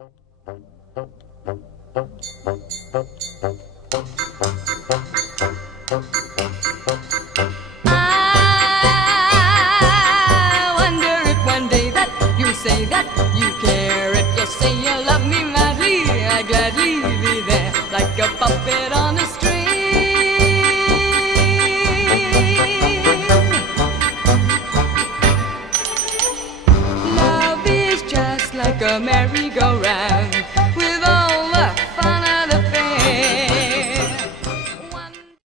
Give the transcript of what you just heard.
I wonder if one day that you say that you care, if you say you love me madly, I gladly be there like a puppet on a string. Love is just like a merry